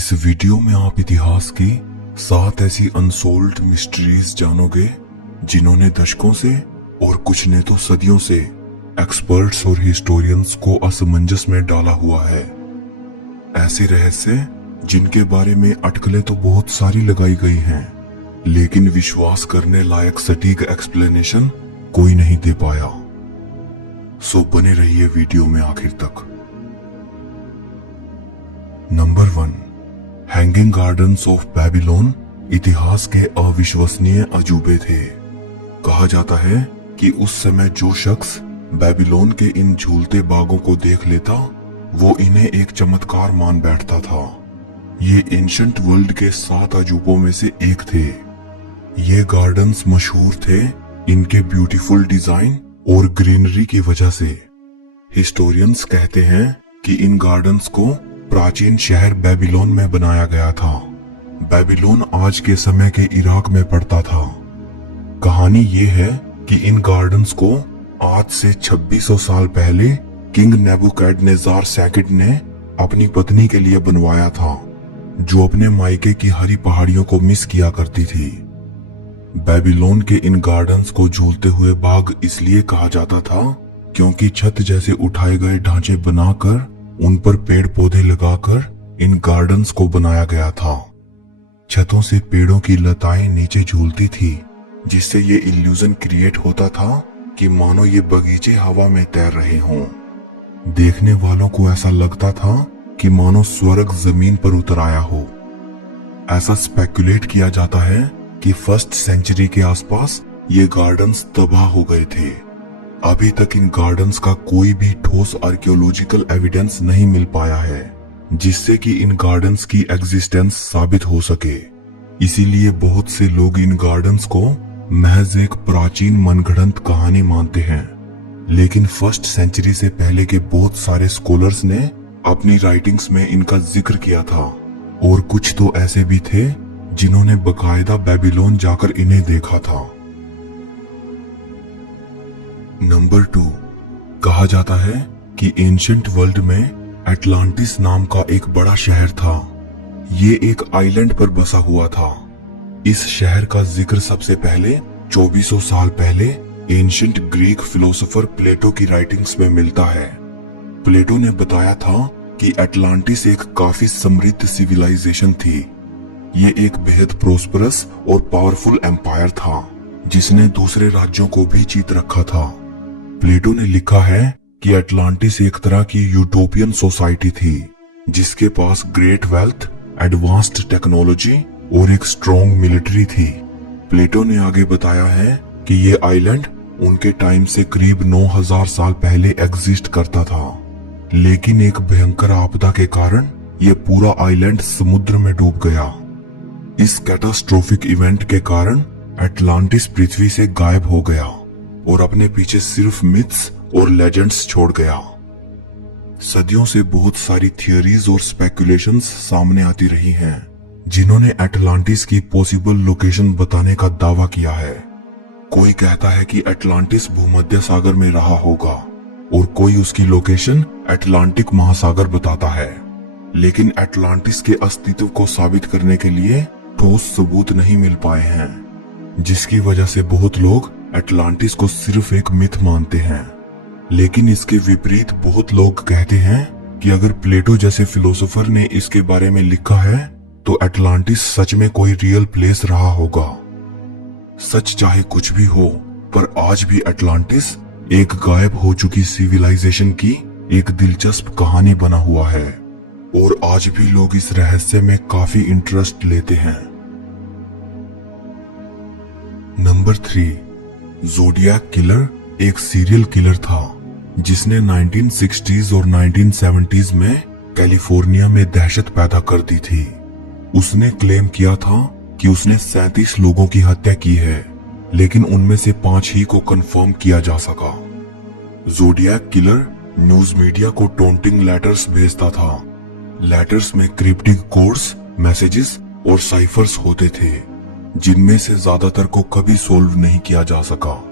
इस वीडियो में आप इतिहास की 7 ऐसी अनसोल्ड मिस्ट्रीज जानोगे जिन्होंने दशकों से और कुछ ने तो सदियों से एक्सपर्ट्स और हिस्टोरियंस को असमंजस में डाला हुआ है। ऐसे रहस्य जिनके बारे में अटकलें तो बहुत सारी लगाई गई हैं, लेकिन विश्वास करने लायक सटीक एक्सप्लेनेशन कोई नहीं दे पाया। सो बने रहिए वीडियो में आखिर तक। Number 1, hanging gardens of Babylon इतिहास के अविश्वसनीय अजूबे थे। कहा जाता है कि उस समय जो शख्स बेबीलोन के इन झूलते बागों को देख लेता वो इन्हें एक चमत्कार मान बैठता था। ये एंशंट वर्ल्ड के 7 अजूबों में से एक थे। ये गार्डन्स मशहूर थे इनके ब्यूटीफुल डिजाइन और ग्रीनरी की वजह से। हिस्टोरियंस कहते हैं कि इन गार्डन्स को प्राचीन शहर बेबीलोन में बनाया गया था। बेबीलोन आज के समय के इराक में पड़ता था। कहानी ये है कि इन गार्डन्स को आज से 2600 साल पहले किंग नेबुकदनेस्सर सेकंड ने अपनी पत्नी के लिए बनवाया था, जो अपने मायके की हरी पहाड़ियों को मिस किया करती थी। बेबीलोन के इन गार्डन्स को झूलते हुए बाग इसलिए कहा जाता था क्योंकि छत जैसे उठाए गए ढांचे बनाकर उन पर पेड़ पौधे लगाकर इन गार्डन्स को बनाया गया था। छतों से पेड़ों की लताएं नीचे झूलती थी, जिससे ये इल्यूजन क्रिएट होता था कि मानो ये बगीचे हवा में तैर रहे हों। देखने वालों को ऐसा लगता था कि मानो स्वर्ग जमीन पर उतर आया हो। ऐसा स्पेकुलेट किया जाता है कि 1st सेंचुरी के आसपास ये गार्डन्स तबाह हो गए थे। अभी तक इन गार्डन्स का कोई भी ठोस आर्कियोलॉजिकल एविडेंस नहीं मिल पाया है जिससे कि इन गार्डन्स की एग्जिस्टेंस साबित हो सके। इसीलिए बहुत से लोग इन गार्डन्स को महज एक प्राचीन मनगढ़ंत कहानी मानते हैं। लेकिन 1st सेंचुरी से पहले के बहुत सारे स्कॉलर्स ने अपनी राइटिंग्स में इनका जिक्र किया था, और कुछ तो ऐसे भी थे जिन्होंने बकायदा बेबीलोन जाकर इन्हें देखा था। नंबर 2, कहा जाता है कि एंशंट वर्ल्ड में एटलांटिस नाम का एक बड़ा शहर था। ये एक आइलैंड पर बसा हुआ था। इस शहर का जिक्र सबसे पहले 2400 साल पहले एंशंट ग्रीक फिलोसोफर प्लेटो की राइटिंग्स में मिलता है। प्लेटो ने बताया था कि एटलांटिस एक काफी समृद्ध सिविलाइजेशन थी। ये एक बेहद प्रोस्परस और पावरफुल एम्पायर था जिसने दूसरे राज्यों को भी जीत रखा था। प्लेटो ने लिखा है कि एटलांटिस एक तरह की यूटोपियन सोसाइटी थी जिसके पास ग्रेट वेल्थ, एडवांस्ड टेक्नोलॉजी और एक स्ट्रॉन्ग मिलिट्री थी। प्लेटो ने आगे बताया है कि ये आइलैंड उनके टाइम से करीब 9000 साल पहले एग्जिस्ट करता था, लेकिन एक भयंकर आपदा के कारण ये पूरा आइलैंड समुद्र में डूब गया। इस कैटास्ट्रोफिक इवेंट के कारण एटलांटिस पृथ्वी से गायब हो गया और अपने पीछे सिर्फ मिथ्स और लेजेंड्स छोड़ गया। सदियों से बहुत सारी थियरीज और स्पेकुलेशंस सामने आती रही हैं, जिन्होंने एटलांटिस की पॉसिबल लोकेशन बताने का दावा किया है। कोई कहता है कि एटलांटिस भूमध्य सागर में रहा होगा और कोई उसकी लोकेशन अटलांटिक महासागर बताता है, लेकिन एटलांटिस के अस्तित्व को साबित करने के लिए ठोस सबूत नहीं मिल पाए हैं, जिसकी वजह से बहुत लोग एटलांटिस को सिर्फ एक मिथ मानते हैं। लेकिन इसके विपरीत बहुत लोग कहते हैं कि अगर प्लेटो जैसे फिलोसोफर ने इसके बारे में लिखा है तो एटलांटिस सच में कोई रियल प्लेस रहा होगा। सच चाहे कुछ भी हो, पर आज भी एटलांटिस एक गायब हो चुकी सिविलाइजेशन की एक दिलचस्प कहानी बना हुआ है, और आज भी लोग इस रहस्य में काफी इंटरेस्ट लेते हैं। नंबर 3, ज़ोडिएक किलर एक सीरियल किलर था जिसने 1960s और 1970s में कैलिफोर्निया में दहशत पैदा कर दी थी। उसने क्लेम किया था कि उसने 37 लोगों की हत्या की है, लेकिन उनमें से 5 ही को कंफर्म किया जा सका। ज़ोडिएक किलर न्यूज मीडिया को टॉन्टिंग लेटर्स भेजता था। लेटर्स में क्रिप्टिक कोड्स, मैसेजेस और साइफर्स होते थे, जिनमें से ज्यादातर को कभी सोल्व नहीं किया जा सका।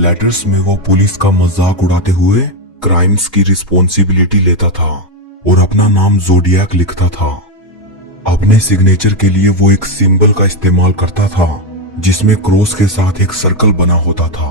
लेटर्स में वो पुलिस का मजाक उड़ाते हुए क्राइम्स की रिस्पॉन्सिबिलिटी लेता था और अपना नाम ज़ोडिएक लिखता था। अपने सिग्नेचर के लिए वो एक सिंबल का इस्तेमाल करता था जिसमें क्रॉस के साथ एक सर्कल बना होता था।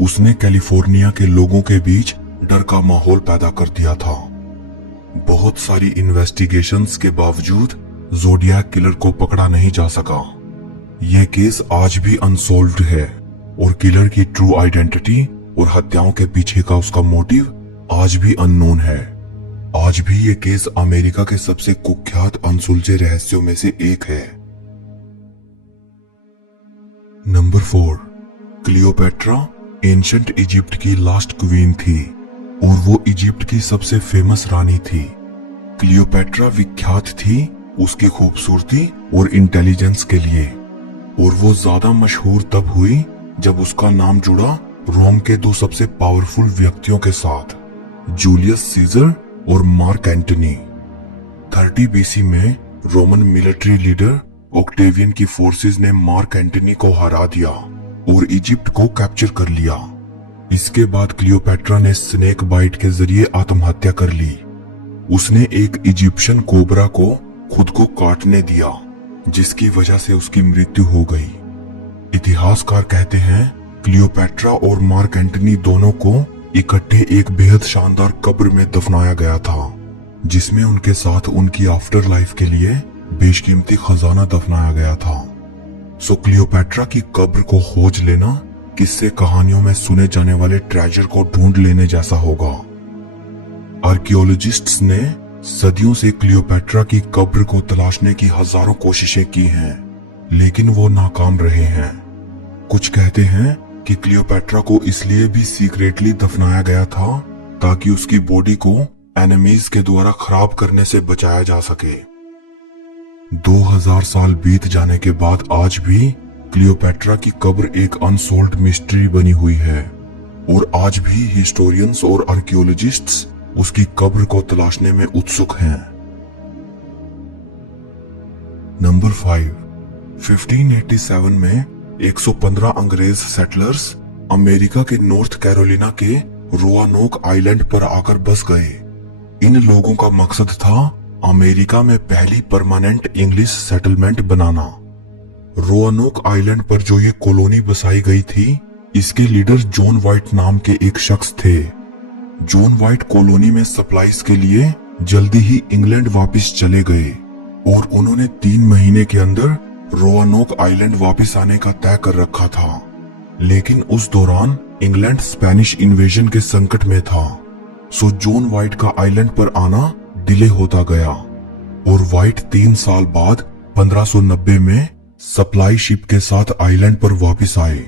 उसने कैलिफोर्निया के लोगों के बीच डर का माहौल पैदा कर दिया था। बहुत सारी इन्वेस्टिगेशंस के बावजूद ज़ोडिएक किलर को पकड़ा नहीं जा सका। यह केस आज भी अनसॉल्व्ड है और किलर की ट्रू आइडेंटिटी और हत्याओं के पीछे का उसका मोटिव आज भी अननोन है। आज भी ये केस अमेरिका के सबसे कुख्यात अनसुलझे रहस्यों में से एक है। नंबर 4, क्लियोपेट्रा एंशिएंट इजिप्ट की लास्ट क्वीन थी और वो इजिप्ट की सबसे फेमस रानी थी। क्लियोपेट्रा विख्यात थी उसकी खूबसूरती और इंटेलिजेंस के लिए, और वो ज्यादा मशहूर तब हुई जब उसका नाम जुड़ा रोम के दो सबसे पावरफुल व्यक्तियों के साथ, जूलियस सीजर और मार्क एंटनी। 30 BC में रोमन मिलिट्री लीडर ऑक्टेवियन की फोर्सेस ने मार्क एंटनी को हरा दिया और इजिप्ट को कैप्चर कर लिया। इसके बाद क्लियोपेट्रा ने स्नेक बाइट के जरिए आत्महत्या कर ली। उसने एक इजिप्शियन कोबरा को खुद को काटने दिया, जिसकी वजह से उसकी मृत्यु हो गई। इतिहासकार कहते हैं क्लियोपेट्रा और मार्क एंटनी दोनों को इकट्ठे एक बेहद शानदार कब्र में दफनाया गया था, जिसमें उनके साथ उनकी आफ्टर लाइफ के लिए बेशकीमती खजाना दफनाया गया था। सो क्लियोपेट्रा की कब्र को खोज लेना किस्से कहानियों में सुने जाने वाले ट्रेजर को ढूंढ लेने जैसा होगा। आर्कियोलॉजिस्ट्स ने सदियों से क्लियोपेट्रा की कब्र को तलाशने की हजारों कोशिशें की हैं, लेकिन वो नाकाम रहे हैं। कुछ कहते हैं कि क्लियोपेट्रा को इसलिए भी सीक्रेटली दफनाया गया था ताकि उसकी बॉडी को एनिमीज के द्वारा खराब करने से बचाया जा सके। 2000 साल बीत जाने के बाद आज भी क्लियोपेट्रा की कब्र एक अनसॉल्व्ड मिस्ट्री बनी हुई है और आज भी हिस्टोरियंस और आर्कियोलॉजिस्ट्स उसकी कब्र को तलाशने में उत्सुक हैं। नंबर 5, 1587 में 115 अंग्रेज सेटलर्स अमेरिका के नॉर्थ कैरोलिना के रोआनोक आइलैंड पर आकर बस गए। इन लोगों का मकसद था अमेरिका में पहली परमानेंट इंग्लिश सेटलमेंट बनाना। रोआनोक आइलैंड पर जो ये कॉलोनी बसाई गई थी, इसके लीडर जॉन वाइट नाम के एक शख्स थे। जॉन वाइट कॉलोनी में सप्लाईज के लिए जल्दी ही इंग्लैंड वापस चले गए और उन्होंने 3 महीने के अंदर रोआनोक आइलैंड वापस आने का तय कर रखा था। लेकिन उस दौरान इंग्लैंड स्पेनिश इन्वेजन के संकट में था, सो जॉन वाइट का आइलैंड पर आना डिले होता गया और वाइट 3 साल बाद 1590 में सप्लाई शिप के साथ आइलैंड पर वापस आए।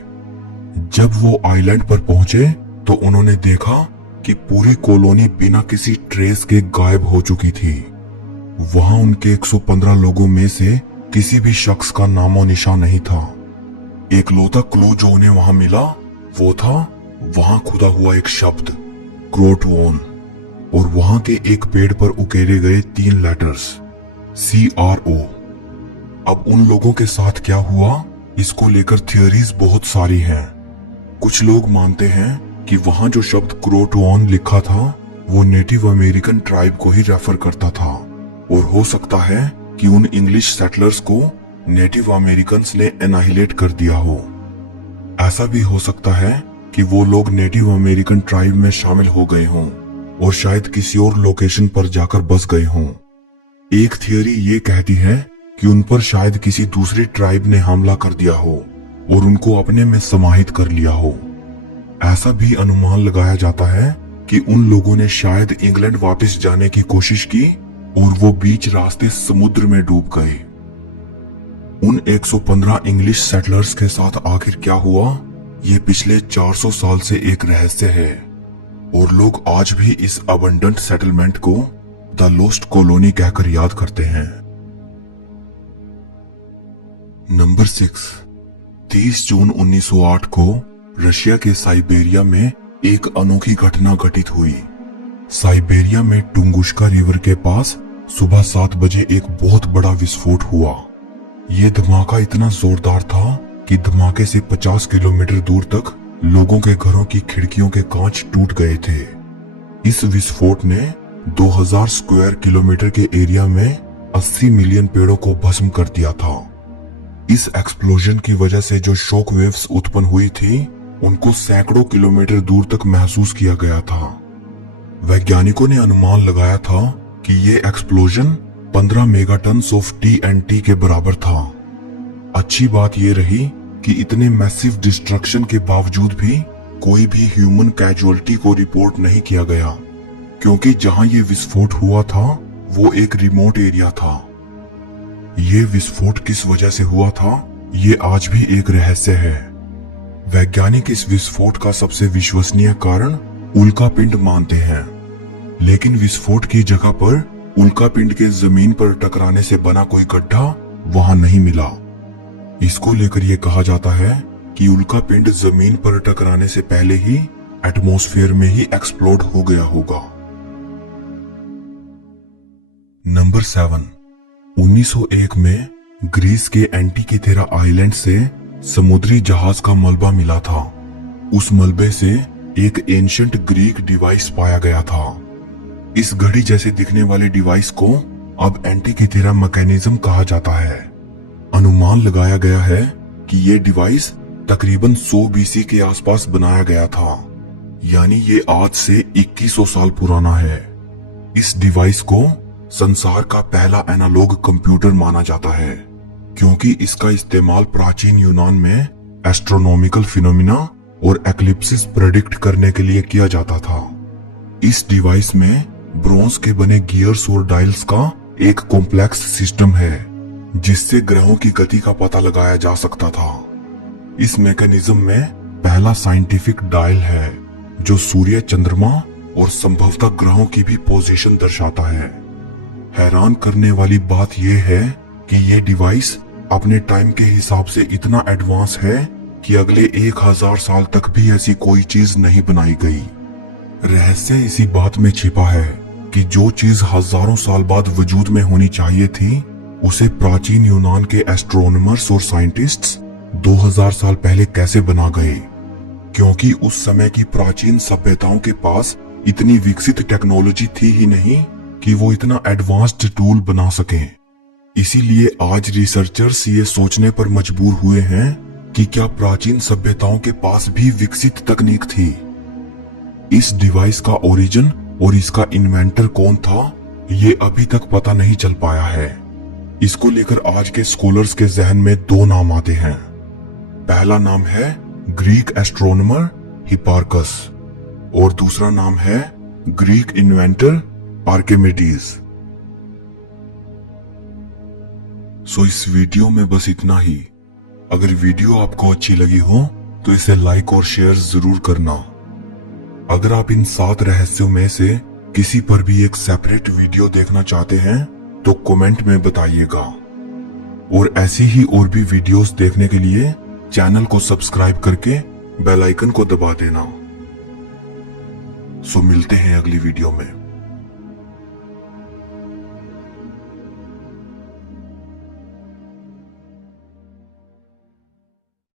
जब वो आइलैंड पर पहुंचे तो उन्होंने देखा कि पूरी कॉलोनी बिना किसी ट्रेस के गायब हो चुकी थी। वहां उनके 115 लोगों में से किसी भी शख्स का नामो निशान नहीं था। एक लौता क्लू जो उन्हें वहां मिला वो था वहां खुदा हुआ एक शब्द क्रोटवॉन और वहां के एक पेड़ पर उकेरे गए 3 लेटर्स CRO। अब उन लोगों के साथ क्या हुआ, इसको लेकर थियरीज बहुत सारी हैं। कुछ लोग मानते हैं कि वहां जो शब्द क्रोटवॉन लिखा था वो नेटिव अमेरिकन ट्राइब को ही रेफर करता था और हो सकता है कि उन इंग्लिश सेटलर्स को नेटिव अमेरिकन्स ने एनाहिलेट कर दिया हो। ऐसा भी हो सकता है कि वो लोग नेटिव अमेरिकन ट्राइब में शामिल हो गए हों और शायद किसी और लोकेशन पर जाकर बस गए हों। एक थियरी ये कहती है कि उन पर शायद किसी दूसरी ट्राइब ने हमला कर दिया हो और उनको अपने में समाहित कर लिया हो। ऐसा भी अनुमान लगाया जाता है कि उन लोगों ने शायद इंग्लैंड वापस जाने की कोशिश की और वो बीच रास्ते समुद्र में डूब गए। उन 115 इंग्लिश सेटलर्स के साथ आखिर क्या हुआ, ये पिछले 400 साल से एक रहस्य है और लोग आज भी इस अबंडेंट सेटलमेंट को द लॉस्ट कॉलोनी कहकर याद करते हैं। नंबर 6, 30 जून 1908 को रशिया के साइबेरिया में एक अनोखी घटना घटित हुई। साइबेरिया में टुंगुश्का रिवर के पास सुबह 7 बजे एक बहुत बड़ा विस्फोट हुआ। ये धमाका इतना जोरदार था कि धमाके से 50 किलोमीटर दूर तक लोगों के घरों की खिड़कियों के कांच टूट गए थे। इस विस्फोट ने 2000 स्क्वायर किलोमीटर के एरिया में 80 मिलियन पेड़ों को भस्म कर दिया था। इस एक्सप्लोजन की वजह से जो शॉक वेव्स उत्पन्न हुई थी उनको सैकड़ों किलोमीटर दूर तक महसूस किया गया था। वैज्ञानिकों ने अनुमान लगाया था कि ये एक्सप्लोजन 15 मेगाटन्स ऑफ TNT के बराबर था। अच्छी बात यह रही कि इतने मैसिव डिस्ट्रक्शन के बावजूद भी कोई भी ह्यूमन कैजुअलिटी को रिपोर्ट नहीं किया गया, क्योंकि जहां ये विस्फोट हुआ था वो एक रिमोट एरिया था। ये विस्फोट किस वजह से हुआ था ये आज भी एक रहस्य है। वैज्ञानिक इस विस्फोट का सबसे विश्वसनीय कारण उल्कापिंड मानते हैं, लेकिन विस्फोट की जगह पर उल्कापिंड के जमीन पर टकराने से बना कोई गड्ढा वहां नहीं मिला। इसको लेकर यह कहा जाता है कि उल्कापिंड जमीन पर टकराने से पहले ही एटमॉस्फेयर में ही एक्सप्लोड हो गया होगा। नंबर 7, 1901 में ग्रीस के एंटीकीथेरा आइलैंड से समुद्री जहाज का मलबा मिला था। उस मलबे से एक एंशिएंट ग्रीक डिवाइस पाया गया था। इस घड़ी जैसे दिखने वाले डिवाइस को अब एंटीकीथेरा मैकेनिज्म कहा जाता है। अनुमान लगाया गया है कि यह डिवाइस तकरीबन 100 BC के आसपास बनाया गया था, यानी ये आज से 2100 साल पुराना है। इस डिवाइस को संसार का पहला एनालॉग कंप्यूटर माना जाता है, क्योंकि इसका इस्तेमाल प्राचीन यूनान में एस्ट्रोनॉमिकल फिनोमिना और एक्लिप्सिस प्रेडिक्ट करने के लिए किया जाता था। इस डिवाइस में ब्रोंज के बने गियर्स और डायल्स का एक कॉम्प्लेक्स सिस्टम है, जिससे ग्रहों की गति का पता लगाया जा सकता था। इस मैकेनिज्म में पहला साइंटिफिक डायल है जो सूर्य, चंद्रमा और संभवतः ग्रहों की भी पोजीशन दर्शाता है। हैरान करने वाली बात यह है कि यह डिवाइस अपने टाइम के हिसाब से इतना एडवांस है कि अगले 1000 साल तक भी ऐसी कोई चीज नहीं बनाई गई। रहस्य इसी बात में छिपा है कि जो चीज हजारों साल बाद वजूद में होनी चाहिए थी उसे प्राचीन यूनान के एस्ट्रोनॉमर्स और साइंटिस्ट्स 2000 साल पहले कैसे बना गए, क्योंकि उस समय की प्राचीन सभ्यताओं के पास इतनी विकसित टेक्नोलॉजी थी ही नहीं कि वो इतना एडवांस्ड टूल बना सके। इसीलिए आज रिसर्चर्स ये सोचने पर मजबूर हुए हैं कि क्या प्राचीन सभ्यताओं के पास भी विकसित तकनीक थी। इस डिवाइस का ओरिजिन और इसका इन्वेंटर कौन था ये अभी तक पता नहीं चल पाया है। इसको लेकर आज के स्कॉलर्स के जहन में 2 नाम आते हैं। पहला नाम है ग्रीक एस्ट्रोनॉमर हिपार्कस और दूसरा नाम है ग्रीक इन्वेंटर आर्किमिडीज। सो इस वीडियो में बस इतना ही। अगर वीडियो आपको अच्छी लगी हो तो इसे लाइक और शेयर जरूर करना। अगर आप इन 7 रहस्यों में से किसी पर भी एक सेपरेट वीडियो देखना चाहते हैं तो कमेंट में बताइएगा। और ऐसी ही और भी वीडियोस देखने के लिए चैनल को सब्सक्राइब करके बेल आइकन को दबा देना। सो मिलते हैं अगली वीडियो में।